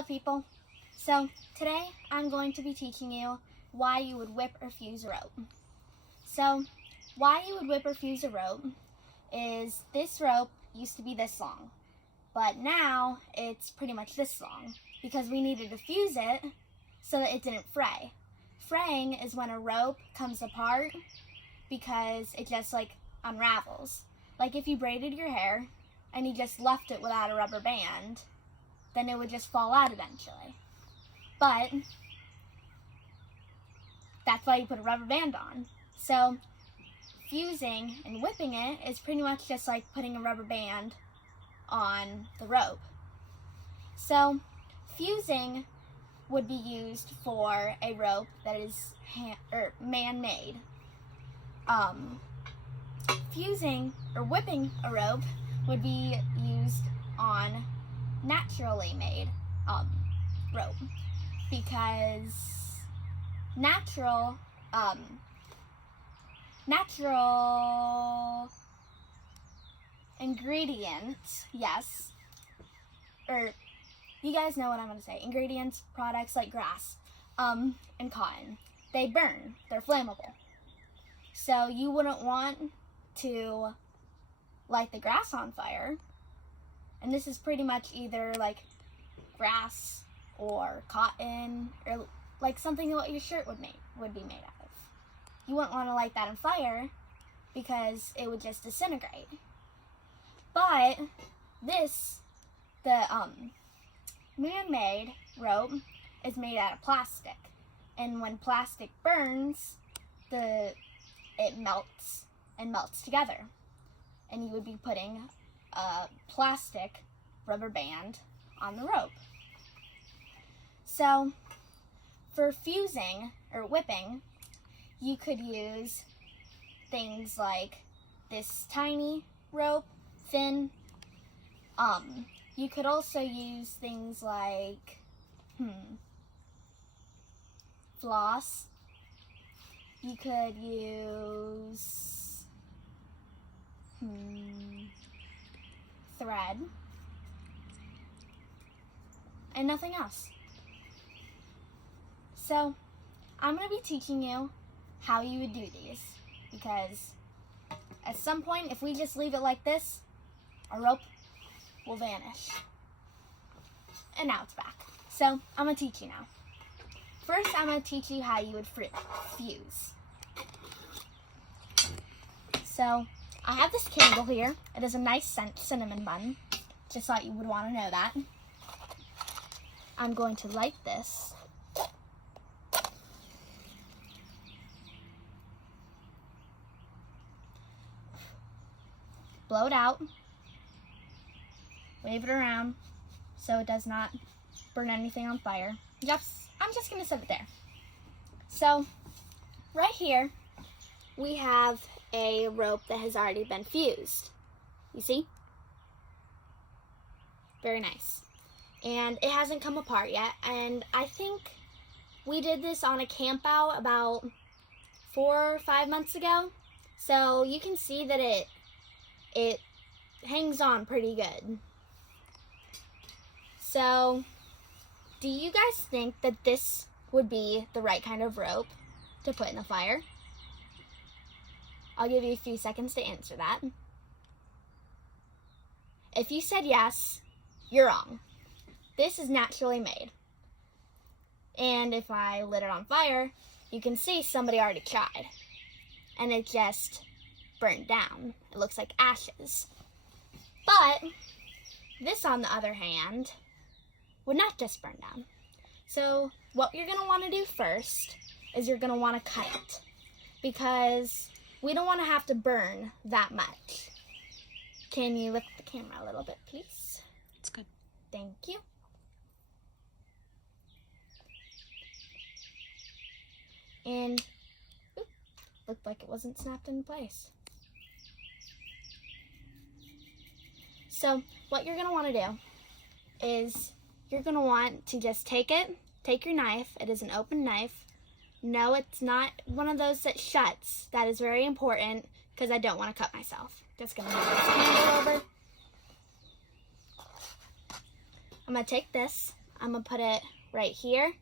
Hello people. So today I'm going to be teaching you why you would whip or fuse a rope. So why you would whip or fuse a rope is this rope used to be this long, but now it's pretty much this long because we needed to fuse it so that it didn't fray. Fraying is when a rope comes apart because it just unravels. Like if you braided your hair and you just left it without a rubber band, then it would just fall out eventually. But that's why you put a rubber band on. So fusing and whipping it is pretty much just like putting a rubber band on the rope. So fusing would be used for a rope that is man-made. Fusing or whipping a rope would be used on naturally made rope, because natural ingredients, yes, or you guys know what I'm going to say, ingredients, products like grass and cotton, they burn, they're flammable. So you wouldn't want to light the grass on fire. And this is pretty much either like grass or cotton or like something that your shirt would be made out of. You wouldn't want to light that on fire because it would just disintegrate. But the man-made rope is made out of plastic. And when plastic burns, it melts and melts together. And you would be putting a plastic rubber band on the rope. So for fusing or whipping, you could use things like this tiny rope, thin. You could also use things like floss. You could use thread, and nothing else. So I'm going to be teaching you how you would do these, because at some point, if we just leave it like this, our rope will vanish. And now it's back. So I'm going to teach you now. First, I'm going to teach you how you would fuse. So I have this candle here. It is a nice cinnamon bun. Just thought you would want to know that. I'm going to light this. Blow it out. Wave it around so it does not burn anything on fire. Yes, I'm just going to set it there. So right here we have a rope that has already been fused. You see? Very nice. And it hasn't come apart yet. And I think we did this on a camp out about 4 or 5 months ago. So you can see that it hangs on pretty good. So do you guys think that this would be the right kind of rope to put in the fire? I'll give you a few seconds to answer that. If you said yes, you're wrong. This is naturally made. And if I lit it on fire, you can see somebody already tried. And it just burned down. It looks like ashes. But this, on the other hand, would not just burn down. So what you're going to want to do first is you're going to want to cut it, because we don't want to have to burn that much. Can you lift the camera a little bit, please? It's good. Thank you. And looked like it wasn't snapped in place. So what you're going to want to do is you're going to want to just take your knife. It is an open knife. No, it's not one of those that shuts. That is very important because I don't want to cut myself. Just going to move this candle over. I'm going to take this. I'm going to put it right here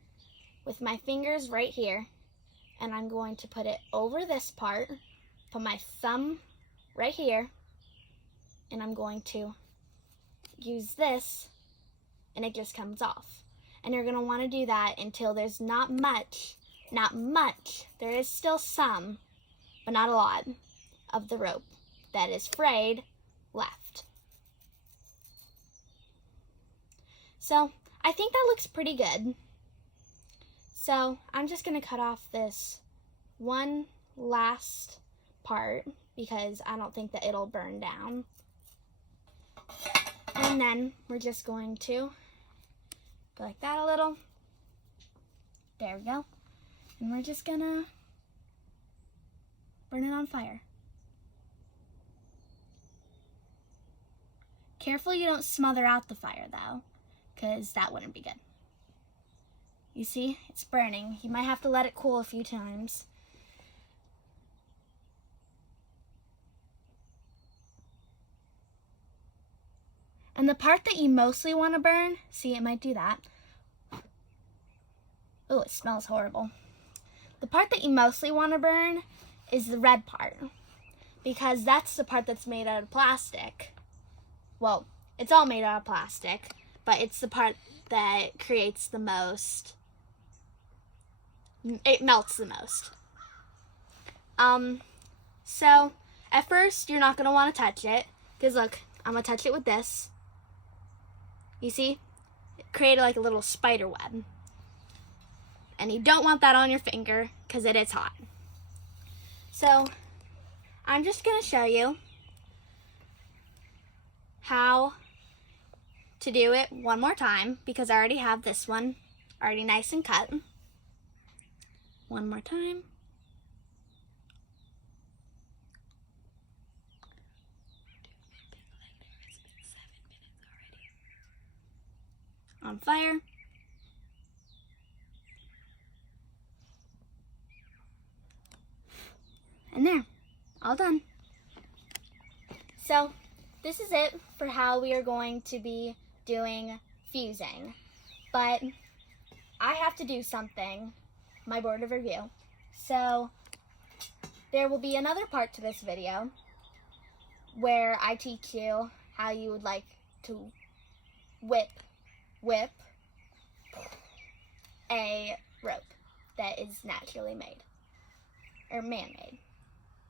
with my fingers right here. And I'm going to put it over this part, put my thumb right here, and I'm going to use this, and it just comes off. And you're going to want to do that until there's not much, there is still some, but not a lot, of the rope that is frayed left. So I think that looks pretty good. So I'm just going to cut off this one last part because I don't think that it'll burn down. And then we're just going to go like that a little. There we go. And we're just going to burn it on fire. Careful you don't smother out the fire though, because that wouldn't be good. You see, it's burning. You might have to let it cool a few times. And the part that you mostly want to burn, see, it might do that. Oh, it smells horrible. The part that you mostly want to burn is the red part, because that's the part that's made out of plastic. Well, it's all made out of plastic, but it's the part that creates the most, it melts the most. So at first you're not going to want to touch it, because look, I'm going to touch it with this. You see? It created like a little spider web. And you don't want that on your finger because it is hot. So I'm just going to show you how to do it one more time because I already have this one already nice and cut. One more time. On fire. And there, all done. So this is it for how we are going to be doing fusing. But I have to do something, my board of review. So there will be another part to this video where I teach you how you would like to whip a rope that is naturally made, or man-made,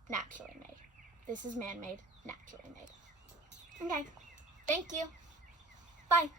naturally made. This is man-made, naturally made. Okay, thank you. Bye.